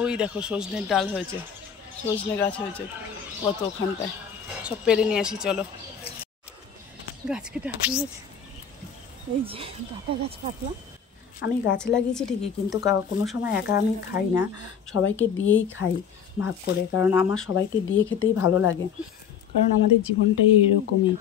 ওই দেখো সজনের ডাল হয়েছে, সজনে গাছ হয়েছে কত ওখানটায়, সব পেরে নিয়ে আসি। চলো, গাছ কেটে হাঁপিয়ে গেছে। এই যে ডাটা গাছ কাটলাম। আমি গাছ লাগিয়েছি ঠিকই, কিন্তু কোনো সময় একা আমি খাই না, সবাইকে দিয়েই খাই ভাগ করে, কারণ আমার সবাইকে দিয়ে খেতেই ভালো লাগে। কারণ আমাদের জীবনটাই এরকমই,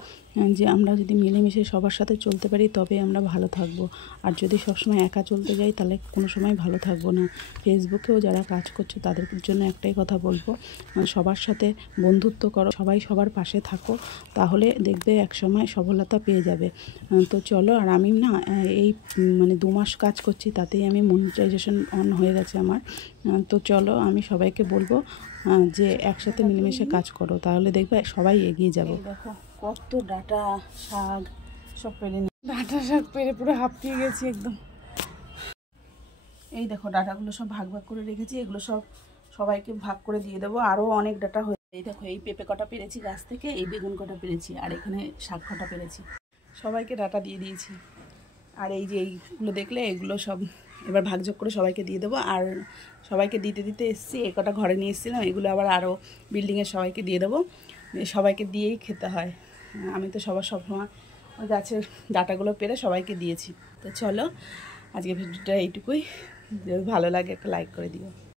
যে আমরা যদি মিলেমিশে সবার সাথে চলতে পারি তবে আমরা ভালো থাকবো। আর যদি সবসময় একা চলতে যাই তাহলে কোনো সময় ভালো থাকবো না। ফেসবুকেও যারা কাজ করছে তাদের জন্য একটাই কথা বলবো, সবার সাথে বন্ধুত্ব করো, সবাই সবার পাশে থাকো, তাহলে দেখবে একসময় সফলতা পেয়ে যাবে। তো চলো, আর আমি না এই মানে 2 মাস কাজ করছি, তাতেই আমি মনিটাইজেশন অন হয়ে গেছে আমার। তো চলো, আমি সবাইকে বলবো যে একসাথে মিলেমিশে কাজ করো, তাহলে দেখবে সবাই এগিয়ে যাবো। দেখো কত ডাটা শাক সব পেরে নিই, ডাটা শাক পেরে পুরো হাঁপিয়ে গেছি একদম। এই দেখো ডাটাগুলো সব ভাগ ভাগ করে রেখেছি, এগুলো সব সবাইকে ভাগ করে দিয়ে দেবো। আরও অনেক ডাটা হয়ে, এই দেখো এই পেঁপে কটা পেরেছি গাছ থেকে, এই বেগুন কটা পেরেছি, আর এখানে শাক কটা পেরেছি, সবাইকে ডাটা দিয়ে দিয়েছি। আর এই যে এইগুলো দেখলে, এগুলো সব এবার ভাগযোগ করে সবাইকে দিয়ে দেবো। আর সবাইকে দিতে দিতে এসেছি, এ কটা ঘরে নিয়ে এসেছিলাম, এগুলো আবার আরও বিল্ডিংয়ের সবাইকে দিয়ে দেবো। সবাইকে দিয়েই খেতে হয়, আমি তো সবসময় ওই গাছের ডাটাগুলো পেরে সবাইকে দিয়েছি। তো চলো, আজকে ভিডিওটা এইটুকুই। যদি ভালো লাগে একটা লাইক করে দিও।